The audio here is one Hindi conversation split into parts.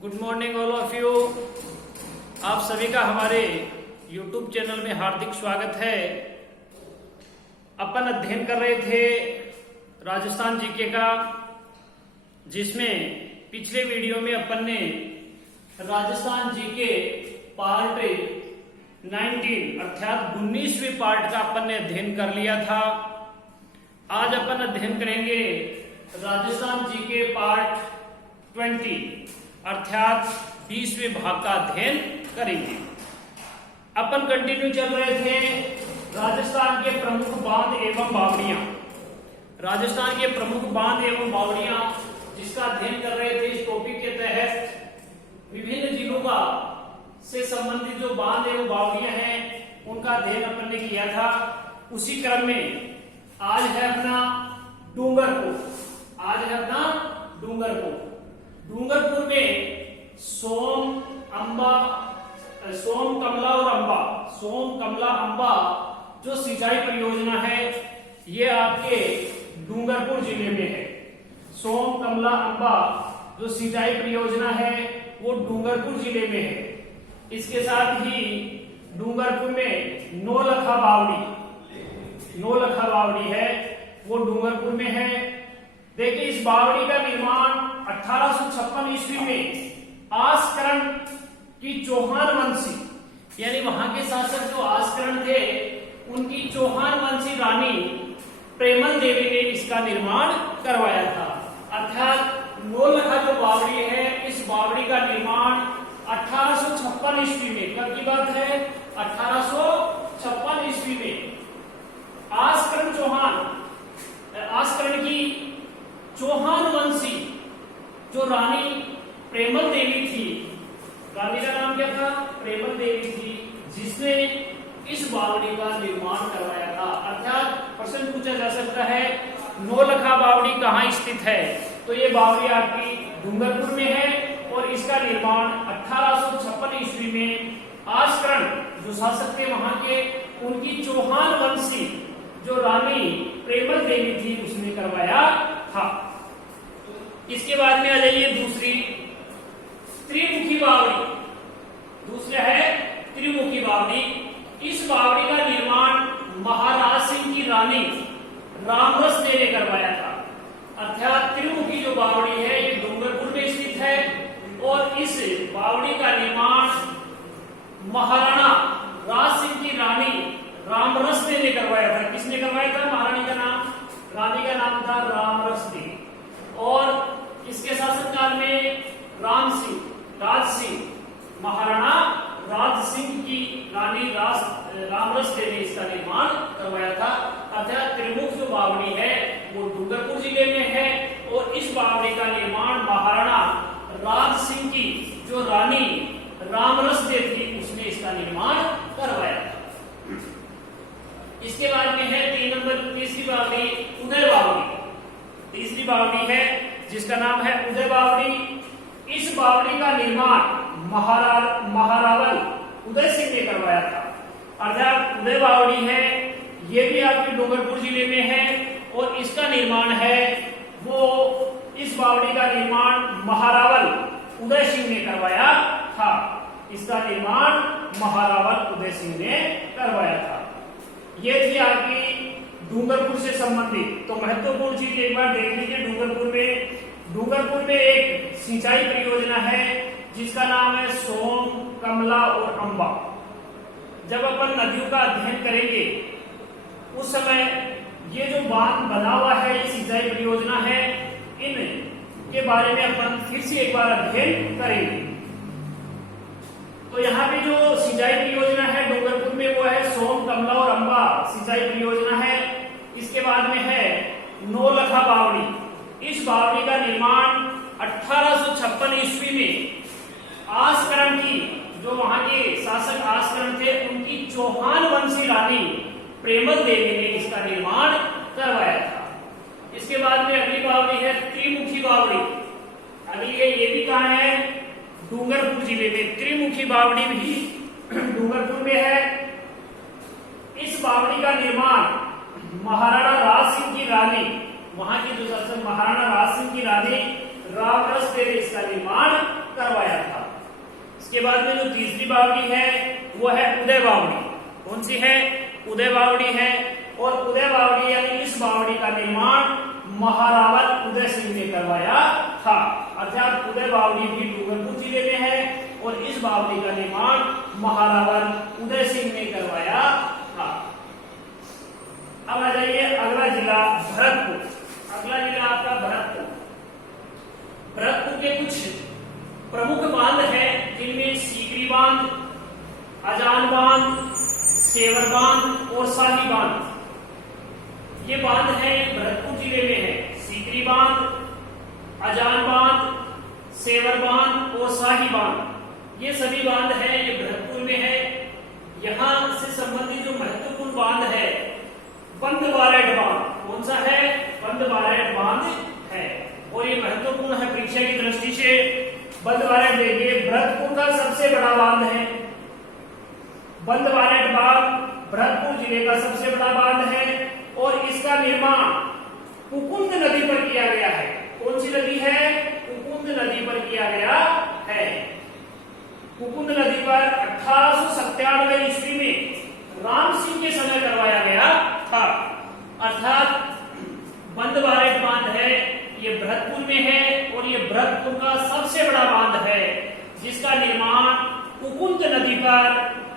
Good morning all of you. आप सभी का हमारे YouTube चैनल में हार्दिक स्वागत है। अपन अध्ययन कर रहे थे राजस्थान जीके का, जिसमें पिछले वीडियो में अपन ने राजस्थान जीके पार्ट 19 अर्थात 19वें पार्ट का अपन ने अध्ययन कर लिया था। आज अपन अध्ययन करेंगे राजस्थान जीके पार्ट 20 अर्थात 20वें भाग का अध्ययन करेंगे। अपन कंटिन्यू चल रहे थे राजस्थान के प्रमुख बांध एवं बावड़ियां। राजस्थान के प्रमुख बांध एवं बावड़ियां जिसका अध्ययन कर रहे थे। इस टॉपिक के तहत विभिन्न जिलों का से संबंधित जो बांध एवं बावड़ियां हैं उनका अध्ययन अपन ने किया था। उसी क्रम में आज है अपना डूंगरपुर। आज है अपना डूंगरपुर। डूंगरपुर में सोम, कमला और अंबा, सोम, कमला, अंबा जो सिंचाई परियोजना है ये आपके डूंगरपुर जिले में है। सोम, कमला, अंबा जो सिंचाई परियोजना है वो डूंगरपुर जिले में है। इसके साथ ही डूंगरपुर में नौलखा बावड़ी है वो डूंगरपुर में है। देखिए इस बावड़ी का निर्माण 1856 ईस्वी में आस्करण की चौहान वंशी यानी वहां के शासक जो आस्करण थे उनकी चौहान वंशी रानी प्रेमल देवी ने इसका निर्माण करवाया था। अर्थात नौलखा जो बावड़ी है इस बावड़ी का निर्माण 1856 ईस्वी में, कब की बात है 1856 ईस्वी में आस्करण की चौहान वंशी जो रानी प्रेमल देवी थी, रानी का नाम क्या था प्रेमल देवी थी, जिसने इस बावड़ी का निर्माण करवाया था। अर्थात प्रश्न पूछा जा सकता है नौलखा बावड़ी कहाँ स्थित है, तो ये बावड़ी आपकी डूंगरपुर में है और इसका निर्माण 1856 ईस्वी में आस्करण जो शासक थे वहां के उनकी चौहान वंशी जो रानी प्रेमल देवी थी उसने करवाया था। इसके बाद में आ जाइए दूसरी त्रिमुखी बावड़ी। दूसरा है त्रिमुखी बावड़ी। इस बावड़ी का निर्माण महाराज सिंह की रानी रामरस देवी ने करवाया था। अर्थात त्रिमुखी जो बावड़ी है ये डूंगरपुर में स्थित है और इस बावड़ी का निर्माण महाराणा राज सिंह की रानी रामरस देवी ने करवाया था। किसने करवाया था? महारानी का नाम, रानी का नाम था रामरस देवी। और इसके शासन काल में राज सिंह, महाराणा राज सिंह की रानी रामरस देवी ने इसका निर्माण करवाया था। अर्थात त्रिमुख जो बावड़ी है वो डूंगरपुर जिले में है और इस बावड़ी का निर्माण महाराणा राज सिंह की जो रानी रामरस देवी थी उसने इसका निर्माण करवाया था। इसके बाद में है तीसरी बावड़ी उदय बावड़ी। तीसरी बावड़ी है जिसका नाम है उदय बावड़ी। इस बावड़ी का निर्माण महारावल उदय सिंह ने करवाया था। अर्थात उदय बावड़ी है ये भी आपके डूंगरपुर जिले में है और इसका निर्माण है वो इस बावड़ी का निर्माण महारावल उदय सिंह ने करवाया था। इसका निर्माण महारावल उदय सिंह ने करवाया था। ये थी आपकी डूंगरपुर से संबंधित। तो महत्वपूर्ण चीज एक बार देख लीजिए। डूंगरपुर में एक सिंचाई परियोजना है जिसका नाम है सोम, कमला और अंबा। जब अपन नदियों का अध्ययन करेंगे उस समय ये जो बांध बना हुआ है ये सिंचाई परियोजना है, इन के बारे में अपन फिर से एक बार अध्ययन करेंगे। तो यहाँ पे जो सिंचाई परियोजना है डूंगरपुर में वो है सोम, कमला और अंबा सिंचाई परियोजना है। इसके बाद में है नौलखा बावड़ी। इस बावड़ी का निर्माण 1856 ईस्वी में आस्करण की जो वहां के शासक आस्करण थे उनकी चौहान वंशी रानी प्रेमल देवी ने इसका निर्माण करवाया था। इसके बाद में अगली बावड़ी है त्रिमुखी बावड़ी। अगली है ये भी कहाँ है? डूंगरपुर जिले में। त्रिमुखी बावड़ी भी डूंगरपुर में है। इस बावड़ी का निर्माण महाराणा राज सिंह की रानी, वहां की जो शासक महाराणा राज सिंह की रानी रामरस देवी इसका निर्माण करवाया था। इसके बाद में जो तीसरी बावड़ी है वो है उदय बावड़ी। कौन सी है? उदय बावड़ी है। और उदय बावड़ी यानी इस बावड़ी का निर्माण महारावल उदय सिंह ने करवाया था। अर्थात उदय बावड़ी भी डूंगरपुर जिले में है और इस बावड़ी का निर्माण महारावल उदय सिंह ने करवाया था। अब आ जाइए अगला जिला भरतपुर। अगला जिला आपका भरतपुर। भरतपुर के कुछ प्रमुख बांध हैं जिनमें सीकरी बांध, अजान बांध, सेवर बांध और शाही बांध, ये बांध है भरतपुर जिले में है। सीकरी बांध, अजान बांध, सेवर बांध और शाही बांध, ये सभी बांध हैं, ये भरतपुर में है। यहां से संबंधित जो महत्वपूर्ण बांध है बंद बारेट बांध। कौन सा है? बंद बारेट बांध है और ये महत्वपूर्ण है परीक्षा की दृष्टि से। बंद बारेट देखिए, भरतपुर का सबसे बड़ा बांध है बंद बारेट बांध। भरतपुर जिले का सबसे बड़ा बांध है और इसका निर्माण कुकुंद नदी पर किया गया है। कौन सी नदी है? कुकुंद नदी पर किया गया है। कुकुंद नदी पर 1897 ईस्वी में राम सिंह के समय करवाया गया था। अर्थात बंद बारेट बांध है, ये भरतपुर में है और ये भरतपुर का सबसे बड़ा बांध है जिसका निर्माण कुकुंद नदी पर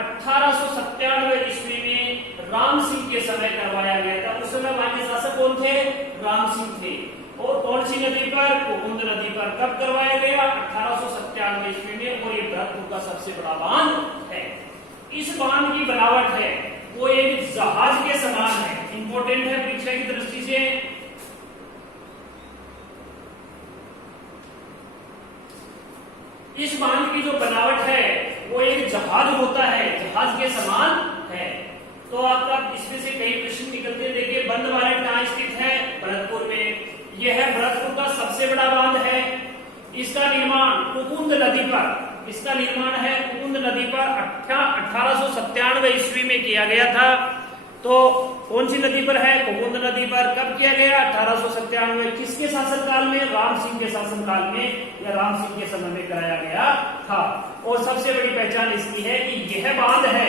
1897 ईस्वी में राम सिंह के समय करवाया गया था। उस समय वहां के शासक कौन थे? राम सिंह थे। और कौन सी नदी पर? कुकुंद नदी पर। कब करवाया गया? 1897 ईस्वी में और ये भरतपुर का सबसे बड़ा बांध है। इस बांध की बनावट है वो एक जहाज के समान है। इंपॉर्टेंट है परीक्षा की दृष्टि से। इस बांध की जो बनावट है वो एक जहाज होता है, जहाज के समान है। तो आपका इसमें से कई प्रश्न निकलते हैं। देखिए, बंद बारेट कहाँ स्थित है? भरतपुर में। यह है भरतपुर का सबसे बड़ा बांध है। इसका निर्माण कुकुंद नदी पर, इसका निर्माण है कुकुंद नदी पर 1897 ईस्वी में किया गया था। तो कौन सी नदी पर है? कुकुंद नदी पर। कब किया गया? 1897। किसके शासनकाल में? राम सिंह के शासनकाल में या राम सिंह के समय में कराया गया था। और सबसे बड़ी पहचान इसकी है कि यह बांध है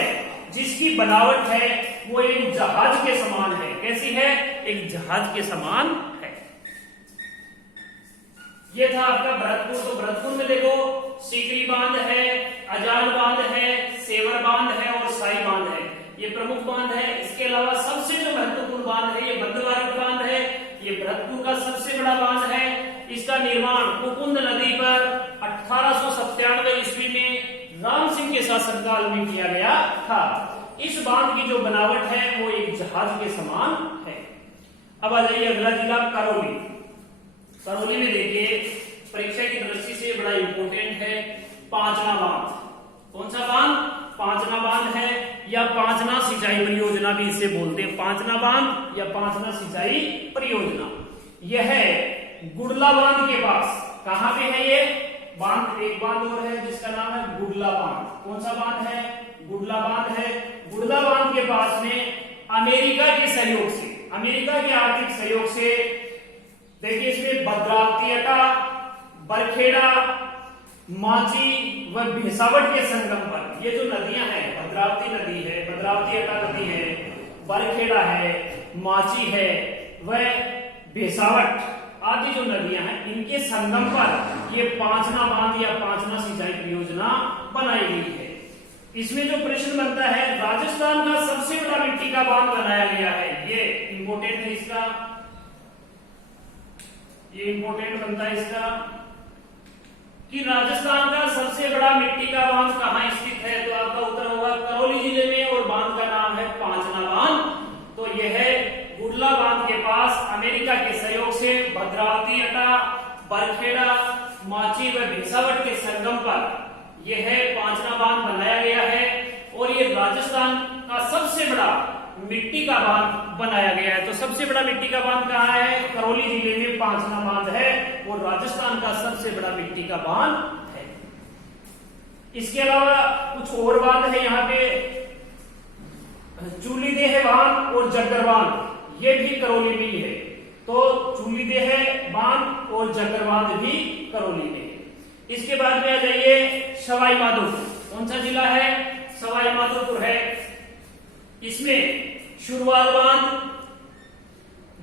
जिसकी बनावट है वो एक जहाज के समान है। कैसी है? एक जहाज के समान है। ये था आपका भरतपुर। तो भरतपुर में देखो सीकरी बांध है, अजान बांध है, सेवर बांध है और शाही बांध है, ये प्रमुख बांध है। इसके अलावा सबसे जो महत्वपूर्ण बांध है ये बंद बारेट बांध है। ये भरतपुर का सबसे बड़ा बांध है। इसका निर्माण कुकुंद नदी पर 1897 ईस्वी में राम सिंह के शासनकाल में किया गया था। इस बांध की जो बनावट है वो एक जहाज के समान है। अब आ जाइए अगला जिला करौली। करौली में देखिए परीक्षा की दृष्टि से बड़ा इंपोर्टेंट है पांचना बांध। कौन सा बांध? पांचना बांध है या पांचना सिंचाई परियोजना भी इसे बोलते हैं। पांचना बांध या पांचना सिंचाई परियोजना। यह है गुडला बांध के पास। कहां पे है ये बांध? एक बांध और है जिसका नाम है गुडला बांध। कौन सा बांध है? गुडला बांध है। गुडला बांध के पास में अमेरिका के सहयोग से, अमेरिका के आर्थिक सहयोग से देखिए इसमें भद्रावती अटा, बरखेड़ा, माची व भेसावट के संगम पर ये जो नदियां हैं, भद्रावती नदी है, भद्रावती अटा नदी है, बरखेड़ा है, माची है व भेसावट आदि जो नदियां हैं इनके संगम पर ये पांचना बांध या पांचना सिंचाई परियोजना बनाई गई है। इसमें जो प्रश्न बनता है राजस्थान का सबसे बड़ा मिट्टी का बांध बनाया गया है। ये इंपोर्टेंट है इसका, ये इंपोर्टेंट बनता है इसका कि राजस्थान का सबसे बड़ा मिट्टी का बांध कहां स्थित है। तो आपका उत्तर होगा करौली जिले में और बांध का नाम है पांचना बांध। तो यह है गुडला बांध के पास अमेरिका के सहयोग से भद्रावती अटा, बरखेड़ा, माची व भेसावट के संगम पर यह है पांचना बांध बनाया गया है और ये राजस्थान का सबसे बड़ा मिट्टी का बांध बनाया गया है। तो सबसे बड़ा मिट्टी का बांध कहाँ है? करौली जिले में पांचना बांध है और राजस्थान का सबसे बड़ा मिट्टी का बांध है। इसके अलावा कुछ और बांध है यहाँ पे, चूलीदेह बांध और जग्गर बांध, ये भी करौली में ही है। तो चूलीदेह बांध और जग्गर बांध भी करौली में है। इसके बाद में आ जाइए सवाई माधोपुर। कौन सा जिला है? सवाई माधोपुर है। इसमें शुरुआत बांध,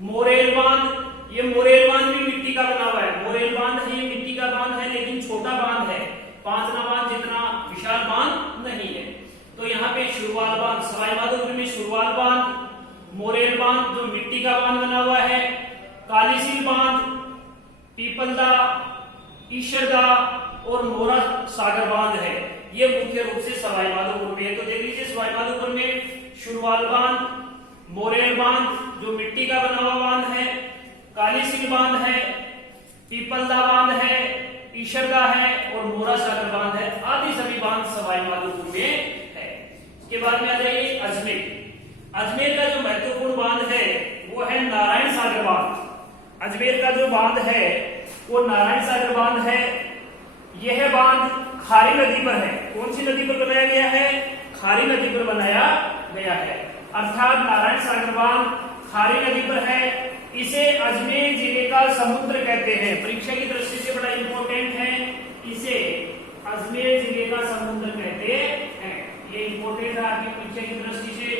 मोरेल बांध, ये मोरेल बांध भी मिट्टी का बना हुआ है। मोरेल बांध है, ये मिट्टी का बांध है लेकिन छोटा बांध है, पांचना बांध जितना विशाल बांध नहीं है। तो यहाँ पे शुरुआत बांध, सवाई माधोपुर में शुरुआत बांध, मोरेल बांध जो मिट्टी का बांध बना हुआ है, कालीसिल बांध, पीपलदा, ईशरदा और मोरा सागर बांध है। ये मुख्य रूप से सवाई माधोपुर में है। तो देख लीजिए सवाई माधोपुर में शुरुआत बांध, मोरेल बांध जो मिट्टी का बना हुआ बांध है, कालीसिल बांध है, पीपलदा बांध है, ईशरदा है और मोरा सागर बांध है। आदि सभी बांध सवाई माधोपुर में है। इसके बाद में आ जाइए अजमेर। अजमेर का जो महत्वपूर्ण बांध है वो है नारायण सागर बांध। अजमेर का जो बांध है वो नारायण सागर बांध है। यह बांध खारी नदी पर है। कौन सी नदी पर बनाया गया है? खारी नदी पर बनाया गया है। अर्थात नारायण सागर बांध खारी नदी पर है। इसे अजमेर जिले का समुद्र कहते हैं। परीक्षा की दृष्टि से बड़ा इंपॉर्टेंट है। इसे अजमेर जिले का समुद्र कहते हैं। ये इंपॉर्टेंट है आपकी परीक्षा की दृष्टि से।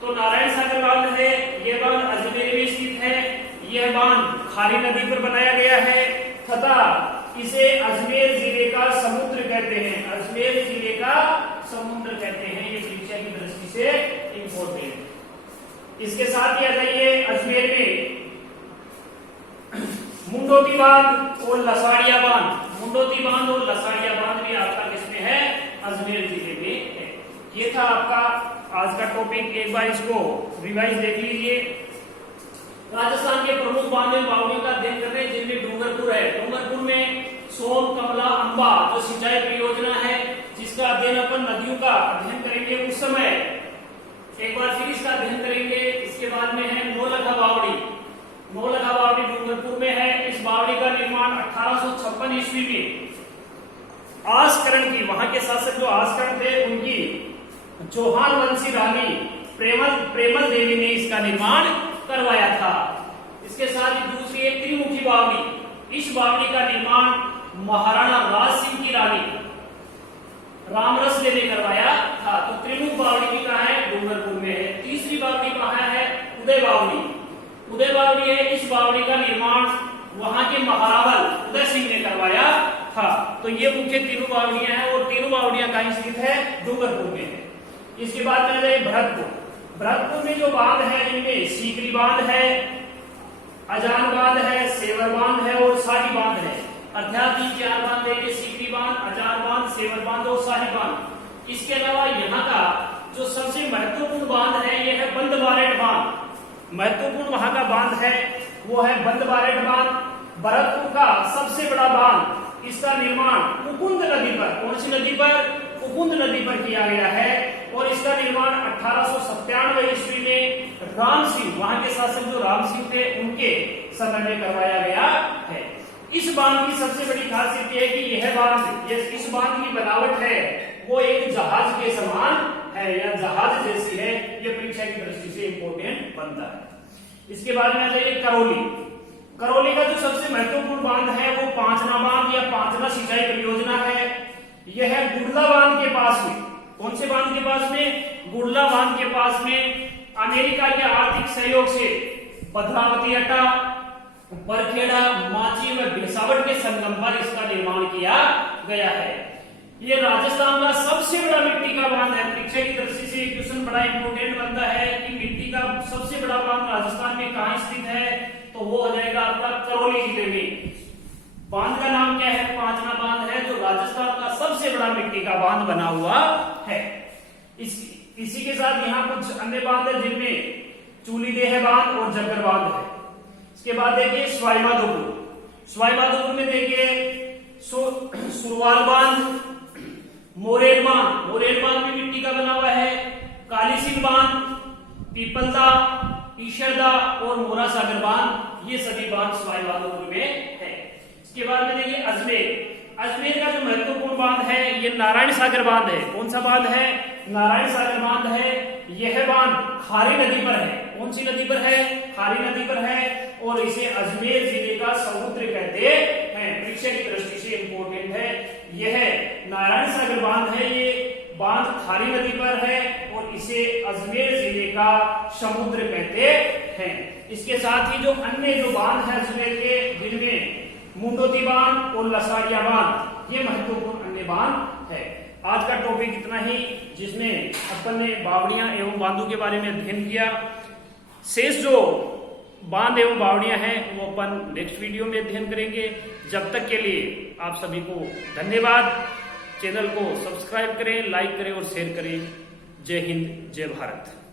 तो नारायण सागर बांध है, यह बांध अजमेर में स्थित है। यह बांध खारी नदी पर बनाया गया है तथा इसे अजमेर जिले का समुद्र कहते हैं। अजमेर जिले का समुद्र कहते हैं। ये परीक्षा की दृष्टि से इंपॉर्टेंट। इसके साथ ही आ जाइए अजमेर में मुंडोती बांध और लसाड़िया बांध। मुंडोती बांध और लसाड़िया बांध भी आपका किसमें है? अजमेर जिले में है। ये था आपका आज का टॉपिक। एक बार इसको रिवाइज देख लीजिए। राजस्थान के प्रमुख बांध एवं बावड़ियों का अध्ययन कर रहे हैं जिनमें डूंगरपुर है। डूंगरपुर में सोम, कमला, अंबा जो सिंचाई परियोजना है जिसका अध्ययन अपन नदियों का अध्ययन करेंगे उस समय एक बार फिर इसका अध्ययन करेंगे। इसके बाद में है नौलखा बावड़ी। नौलखा बावड़ी डूंगरपुर में है। इस बावड़ी का निर्माण 1856 ईस्वी में आसकरण की, वहां के शासक जो आसकरण थे उनकी चौहान वंशी रानी प्रेमल देवी ने इसका निर्माण करवाया था। इसके साथ ही दूसरी एक त्रिमुखी बावड़ी। इस बावड़ी का निर्माण महाराणा राज सिंह की रानी रामरस ने करवाया था। तो त्रिमुख बावड़ी भी कहाँ है? डूंगरपुर में है। तीसरी बावड़ी कहाँ है? उदय बावड़ी। उदय बावड़ी है। इस बावड़ी का निर्माण वहां के महारावल उदय सिंह ने करवाया था। तो ये मुख्य तीनों बावड़ियां हैं और तीनों बावड़ियां कहाँ स्थित है? डूंगरपुर में है। इसके बाद में आ जाए भरतपुर। भरतपुर में जो बांध है इनमें सीकरी बांध है, अजान बांध है, सेवर बांध है और शाही बांध है। अर्थात ये चार बांध है, सीकरी बांध, अजान बांध, सेवर बांध और शाही बांध। इसके अलावा यहाँ का जो सबसे महत्वपूर्ण बांध है यह है बंद बारेट बांध। महत्वपूर्ण वहां का बांध है वो है बंद बारेट बांध। भरतपुर का सबसे बड़ा बांध, इसका निर्माण कुकुंद नदी पर, कौन सी नदी पर? कुकुंद नदी पर किया गया है और इसका निर्माण 1897 ईस्वी में राम सिंह, वहां के शासक जो राम सिंह थे उनके समय में करवाया गया है। इस बांध की सबसे बड़ी खासियत यह है कि यह बांध, इस बांध की बनावट है वो एक जहाज के समान है या जहाज जैसी है। यह परीक्षा की दृष्टि से इंपॉर्टेंट बनता है। इसके बाद में आ जाइए करौली। करौली का जो सबसे महत्वपूर्ण बांध है वो पांचना बांध या पांचना सिंचाई परियोजना है। यह है गुड़ला बांध के पास में। कौन से बांध के पास में? गुड़ला बांध के पास में। अमेरिका के आर्थिक सहयोग से भद्रावती अड्डा, बरखेड़ा, माची व भेसावट के संगम पर इसका निर्माण किया गया है। ये राजस्थान का सबसे बड़ा मिट्टी का बांध है। परीक्षा की दृष्टि से क्वेश्चन बड़ा इंपोर्टेंट बनता है कि मिट्टी का सबसे बड़ा बांध राजस्थान में कहां स्थित है? तो वो हो जाएगा आपका करौली जिले में। बांध का नाम क्या है? पांचना बांध है जो राजस्थान का सबसे बड़ा मिट्टी का बांध बना हुआ है। इसी के साथ यहाँ कुछ अन्य बांध है जिनमें चूलीदेह बांध और जग्गर बांध है। इसके बाद देखिए सवाई माधोपुर। सवाई माधोपुर में देखिए सुरवाल बांध, मोरेल बांध, मोरेल बांध भी मिट्टी का बना हुआ है, कालीसिल बांध, पीपलदा, ईशरदा और मोरा सागर बांध, ये सभी बांध सवाई माधोपुर में है। इसके बाद में देखिए अजमेर। अजमेर का जो महत्वपूर्ण बांध है ये नारायण सागर बांध है। कौन सा बांध है? नारायण सागर बांध है। यह बांध खारी नदी पर है। कौन सी नदी पर है? खारी नदी पर है और इसे अजमेर जिले का समुद्र कहते हैं। शिक्षा की दृष्टि से इम्पोर्टेंट है। यह नारायण सागर बांध है, ये बांध थारी नदी पर है और इसे अजमेर जिले का समुद्र कहते हैं। इसके साथ ही जो अन्य जो बांध है अजमेर के, जिनमें मुंडोती बांध और लसाड़िया बांध, ये महत्वपूर्ण अन्य बांध है। आज का टॉपिक इतना ही, जिसमें अपन ने बावड़ियां एवं बांधों के बारे में अध्ययन किया। शेष जो बांध एवं बावड़ियां हैं वो अपन नेक्स्ट वीडियो में अध्ययन करेंगे। जब तक के लिए आप सभी को धन्यवाद। चैनल को सब्सक्राइब करें, लाइक करें और शेयर करें। जय हिंद, जय भारत।